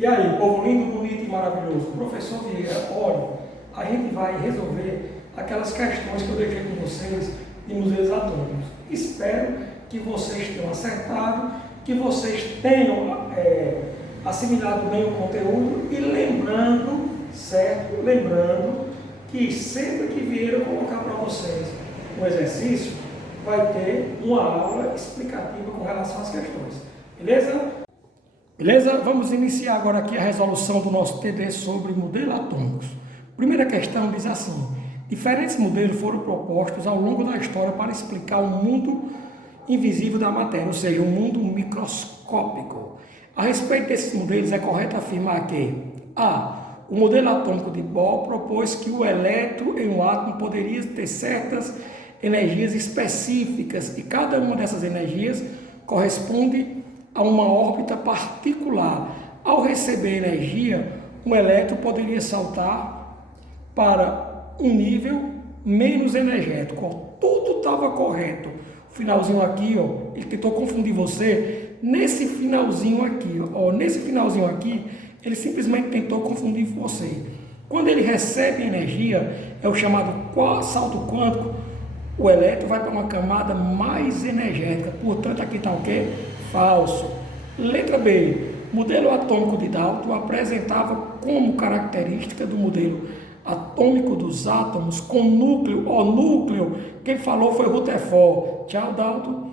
E aí, povo lindo, bonito e maravilhoso, professor Vieira, olha, a gente vai resolver aquelas questões que eu deixei com vocês de modelos atômicos. Espero que vocês tenham acertado, que vocês tenham assimilado bem o conteúdo e lembrando, certo? Lembrando que sempre que Vieira colocar para vocês um exercício, vai ter uma aula explicativa com relação às questões. Beleza? Beleza? Vamos iniciar agora aqui a resolução do nosso TD sobre modelos atômicos. Primeira questão diz assim: diferentes modelos foram propostos ao longo da história para explicar o mundo invisível da matéria, ou seja, o mundo microscópico. A respeito desses modelos, é correto afirmar que a. O modelo atômico de Bohr propôs que o elétron em um átomo poderia ter certas energias específicas e cada uma dessas energias corresponde a uma órbita particular. Ao receber energia, um elétron poderia saltar para um nível menos energético. Tudo estava correto. O finalzinho aqui, ó, ele tentou confundir você. Nesse finalzinho aqui, ele simplesmente tentou confundir você. Quando ele recebe energia, é o chamado salto quântico, o elétron vai para uma camada mais energética. Portanto, aqui está o quê? Falso. Letra B. Modelo atômico de Dalton apresentava como característica do modelo atômico dos átomos com núcleo, núcleo, quem falou foi Rutherford. Tchau, Dalton.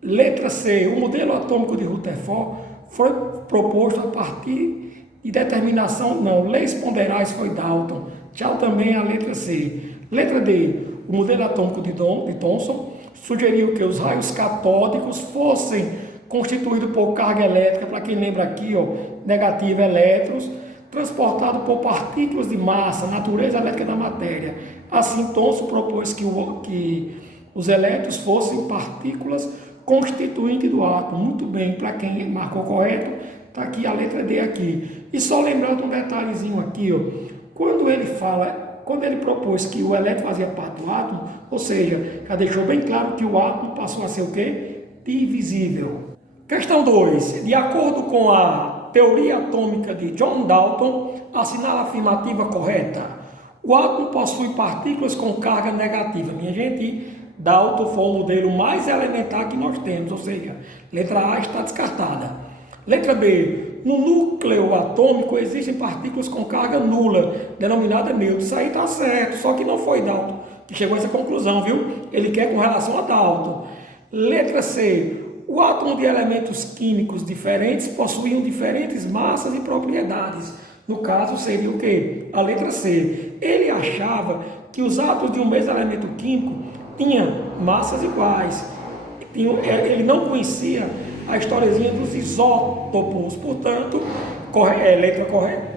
Letra C. O modelo atômico de Rutherford foi proposto a partir de determinação, leis ponderais foi Dalton. Tchau também a letra C. Letra D. O modelo atômico de Thomson sugeriu que os raios catódicos fossem constituídos por carga elétrica, para quem lembra aqui, negativa, elétrons, transportados por partículas de massa, natureza elétrica da matéria. Assim, Thomson propôs que os elétrons fossem partículas constituintes do átomo. Muito bem, para quem marcou correto, está aqui a letra D aqui. E só lembrando um detalhezinho aqui, quando ele propôs que o elétron fazia parte do átomo, ou seja, já deixou bem claro que o átomo passou a ser o quê? Divisível. Questão 2. De acordo com a teoria atômica de John Dalton, assinala a afirmativa correta. O átomo possui partículas com carga negativa. Minha gente, Dalton foi o modelo mais elementar que nós temos, ou seja, letra A está descartada. Letra B. No núcleo atômico existem partículas com carga nula, denominada nêutron. Isso aí está certo, só que não foi Dalton que chegou a essa conclusão, viu? Ele quer com relação a Dalton. Letra C. O átomo de elementos químicos diferentes possuíam diferentes massas e propriedades. No caso, seria o quê? A letra C. Ele achava que os átomos de um mesmo elemento químico tinham massas iguais. Ele não conhecia a historiazinha dos isótopos, portanto, letra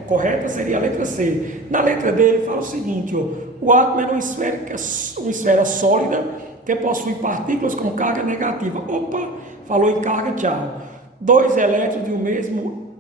correta seria a letra C. Na letra D ele fala o seguinte, o átomo é uma esfera sólida que possui partículas com carga negativa. Opa, falou em carga, tchau. Dois elétrons de um mesmo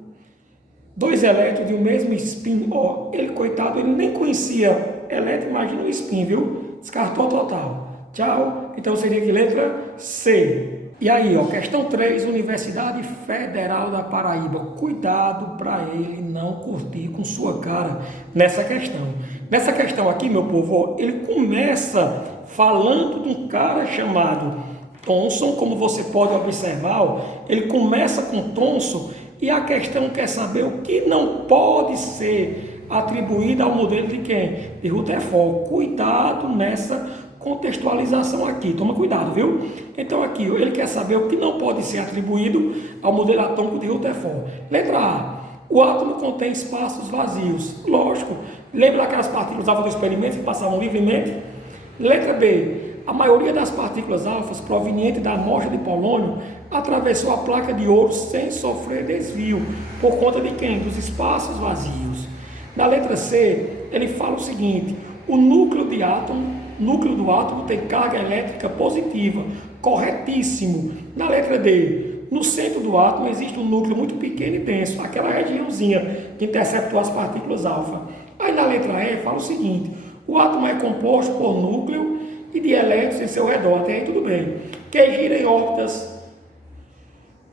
spin. Ele, coitado, ele nem conhecia elétron, imagina um spin, viu? Descartou total. Tchau. Então seria que letra C. E aí, questão 3, Universidade Federal da Paraíba. Cuidado para ele não curtir com sua cara nessa questão. Nessa questão aqui, meu povo, ele começa falando de um cara chamado Thomson, como você pode observar, ele começa com Thomson e a questão quer saber o que não pode ser atribuído ao modelo de quem? De Rutherford. Cuidado nessa contextualização aqui, toma cuidado, viu? Então aqui, ele quer saber o que não pode ser atribuído ao modelo atômico de Rutherford. Letra A, o átomo contém espaços vazios. Lógico, lembra aquelas partículas alfa do experimento que passavam livremente? Letra B, a maioria das partículas alfas provenientes da amostra de polônio atravessou a placa de ouro sem sofrer desvio, por conta de quem? Dos espaços vazios. Na letra C, ele fala o seguinte, o núcleo do átomo tem carga elétrica positiva. Corretíssimo. Na letra D, no centro do átomo existe um núcleo muito pequeno e denso, aquela regiãozinha que interceptou as partículas alfa. Aí na letra E fala o seguinte, o átomo é composto por núcleo e de elétrons em seu redor, até aí tudo bem, que gira em órbitas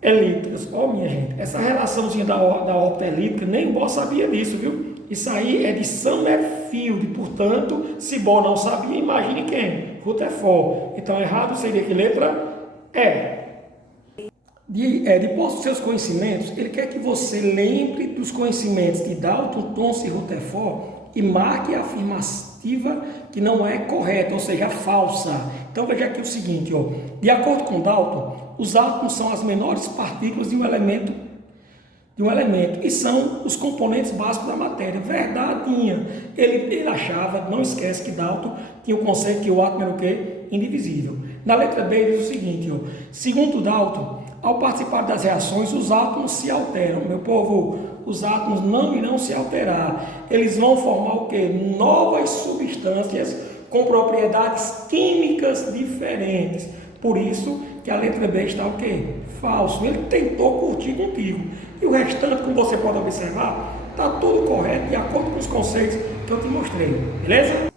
elípticas. Ó, minha gente, essa relaçãozinha da órbita elíptica, nem Bohr sabia disso, viu? Isso aí é de Summerfield, portanto, se Bohr não sabia, imagine quem? Rutherford. Então, errado seria que letra E. De posse dos seus conhecimentos, ele quer que você lembre dos conhecimentos de Dalton, Thomson e Rutherford e marque a afirmativa que não é correta, ou seja, falsa. Então veja aqui o seguinte, ó. De acordo com Dalton, os átomos são as menores partículas de um elemento e são os componentes básicos da matéria. Verdadeinha. Ele achava, não esquece que Dalton tinha o conceito que o átomo era o quê? Indivisível. Na letra B ele diz o seguinte, ó. Segundo Dalton, ao participar das reações, os átomos se alteram. Meu povo, os átomos não irão se alterar. Eles vão formar o quê? Novas substâncias com propriedades químicas diferentes. Por isso que a letra B está o quê? Falso. Ele tentou curtir contigo. E o restante, como você pode observar, está tudo correto de acordo com os conceitos que eu te mostrei. Beleza?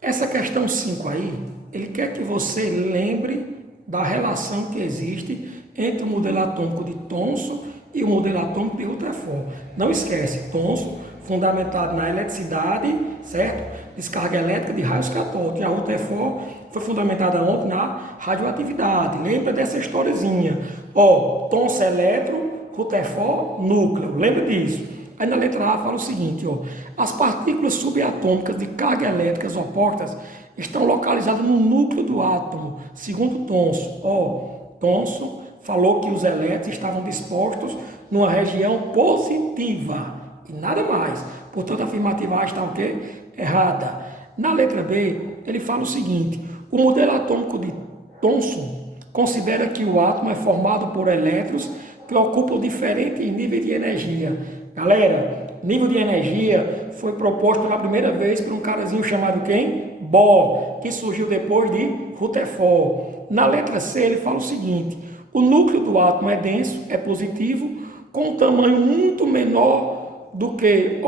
Essa questão 5 aí, ele quer que você lembre da relação que existe entre o modelo atômico de Thomson e o modelo atômico de Rutherford. Não esquece, Thomson, fundamentado na eletricidade, certo? Descarga elétrica de raios catódicos. E a Rutherford foi fundamentada ontem na radioatividade. Lembra dessa historiezinha? Ó, Thomson elétron, Rutherford núcleo. Lembra disso? Aí na letra A fala o seguinte, ó. As partículas subatômicas de carga elétricas opostas estão localizadas no núcleo do átomo, segundo Thomson. Ó, Thomson falou que os elétrons estavam dispostos numa região positiva e nada mais. Portanto, a afirmativa A está o quê? Errada. Na letra B, ele fala o seguinte, o modelo atômico de Thomson considera que o átomo é formado por elétrons que ocupam diferentes níveis de energia. Galera, nível de energia foi proposto pela primeira vez por um carazinho chamado quem? Bohr, que surgiu depois de Rutherford. Na letra C, ele fala o seguinte, o núcleo do átomo é denso, é positivo, com um tamanho muito menor do que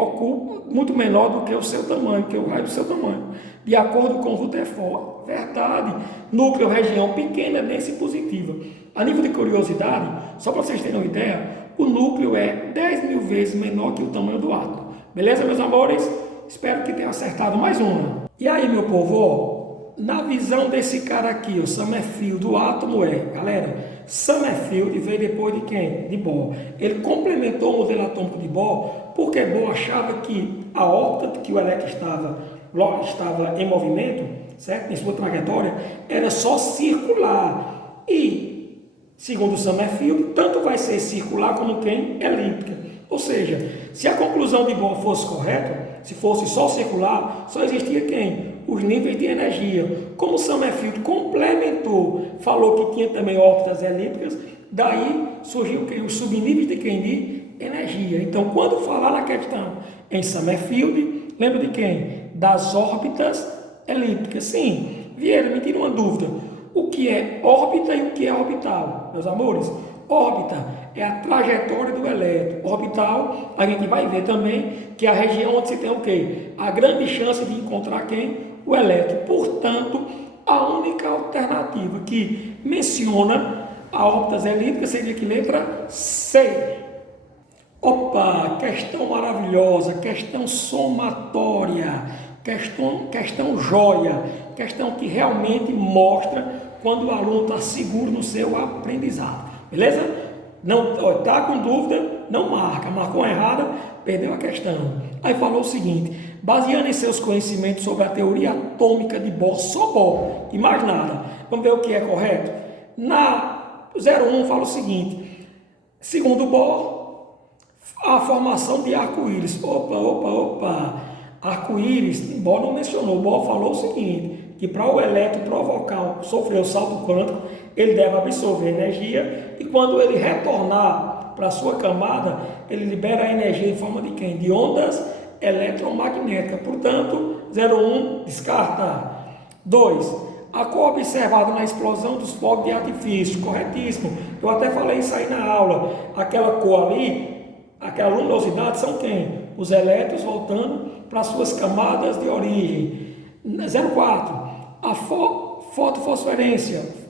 o seu tamanho, que é o raio do seu tamanho, de acordo com Rutherford. Verdade, núcleo, região pequena, densa e positiva. A nível de curiosidade, só para vocês terem uma ideia, o núcleo é 10.000 vezes menor que o tamanho do átomo. Beleza, meus amores? Espero que tenham acertado mais uma. E aí, meu povo, ó, na visão desse cara aqui, o Summerfield do átomo galera, Summerfield veio depois de quem? De Bohr. Ele complementou o modelo atômico de Bohr, porque Bohr achava que a órbita que o elétron estava em movimento, certo? Em sua trajetória, era só circular. E, segundo Summerfield, tanto vai ser circular como quem? Elíptica. Ou seja, se a conclusão de Bohr fosse correta, se fosse só circular, só existia quem? Os níveis de energia. Como Summerfield complementou, falou que tinha também órbitas elípticas, daí surgiu os subníveis de quem? De energia. Então, quando falar na questão em Summerfield, lembra de quem? Das órbitas elípticas. Sim, Vieira, me tira uma dúvida. O que é órbita e o que é orbital? Meus amores, órbita é a trajetória do elétron. Orbital, a gente vai ver também que é a região onde se tem o quê? A grande chance de encontrar quem? O elétron. Portanto, a única alternativa que menciona a órbitas elípticas seria que letra C. Opa, questão maravilhosa, questão somatória, questão joia, questão que realmente mostra quando o aluno está seguro no seu aprendizado. Beleza? Não está com dúvida, não marca. Marcou errada, perdeu a questão. Aí falou o seguinte, baseando em seus conhecimentos sobre a teoria atômica de Bohr, só Bohr, e mais nada. Vamos ver o que é correto? Na 01 fala o seguinte, segundo Bohr, a formação de arco-íris. Opa. Arco-íris, Bohr não mencionou. Bohr falou o seguinte, que para o elétron provocar, sofrer o salto quântico, ele deve absorver energia e quando ele retornar para a sua camada, ele libera a energia em forma de quem? De ondas eletromagnéticas. Portanto, 01 descarta. 2. A cor observada na explosão dos fogos de artifício. Corretíssimo. Eu até falei isso aí na aula. Aquela cor ali, aquela luminosidade são quem? Os elétrons voltando para suas camadas de origem. 04. A fotofosferência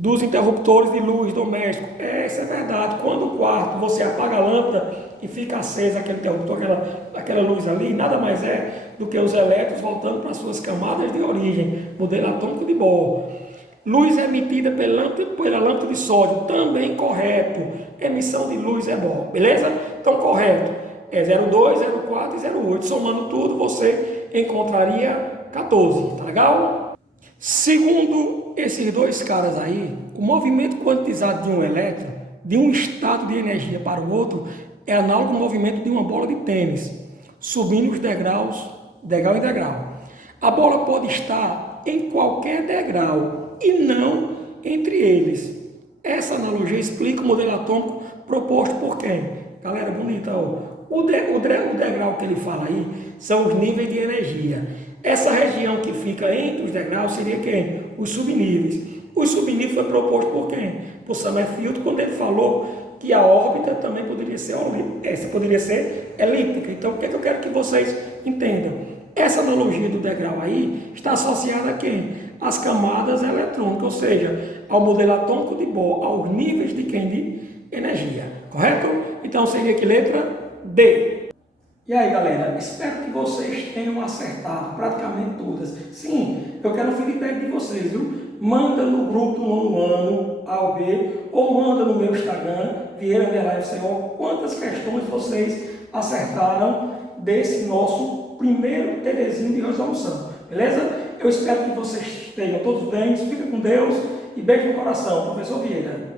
dos interruptores de luz doméstico. Isso é verdade. Quando o quarto você apaga a lâmpada e fica acesa aquele interruptor, aquela luz ali, nada mais é do que os elétrons voltando para suas camadas de origem, modelo atômico de Bohr. Luz emitida pela lâmpada de sódio, também correto. Emissão de luz é Bohr, beleza? Então, correto. É 0,2, 0,4 e 0,8. Somando tudo, você encontraria 14, tá legal? Segundo esses dois caras aí, o movimento quantizado de um elétron, de um estado de energia para o outro, é análogo ao movimento de uma bola de tênis, subindo os degraus, degrau em degrau. A bola pode estar em qualquer degrau e não entre eles. Essa analogia explica o modelo atômico proposto por quem? Galera, bonita, ó. O degrau que ele fala aí são os níveis de energia. Essa região que fica entre os degraus seria quem? Os subníveis. Os subníveis foi proposto por quem? Por Summerfield, quando ele falou que a órbita também poderia ser elíptica. Então, o que é que eu quero que vocês entendam? Essa analogia do degrau aí está associada a quem? As camadas eletrônicas, ou seja, ao modelo atômico de Bohr, aos níveis de quem? De energia. Correto? Então, seria que letra? D. E aí, galera, espero que vocês tenham acertado praticamente todas. Sim, eu quero o feedback de vocês, viu? Manda no grupo do nono ano A ou B, ou manda no meu Instagram, Vieira_FCO, quantas questões vocês acertaram desse nosso primeiro TDzinho de resolução, beleza? Eu espero que vocês tenham todos bem, fica com Deus e beijo no coração, professor Vieira.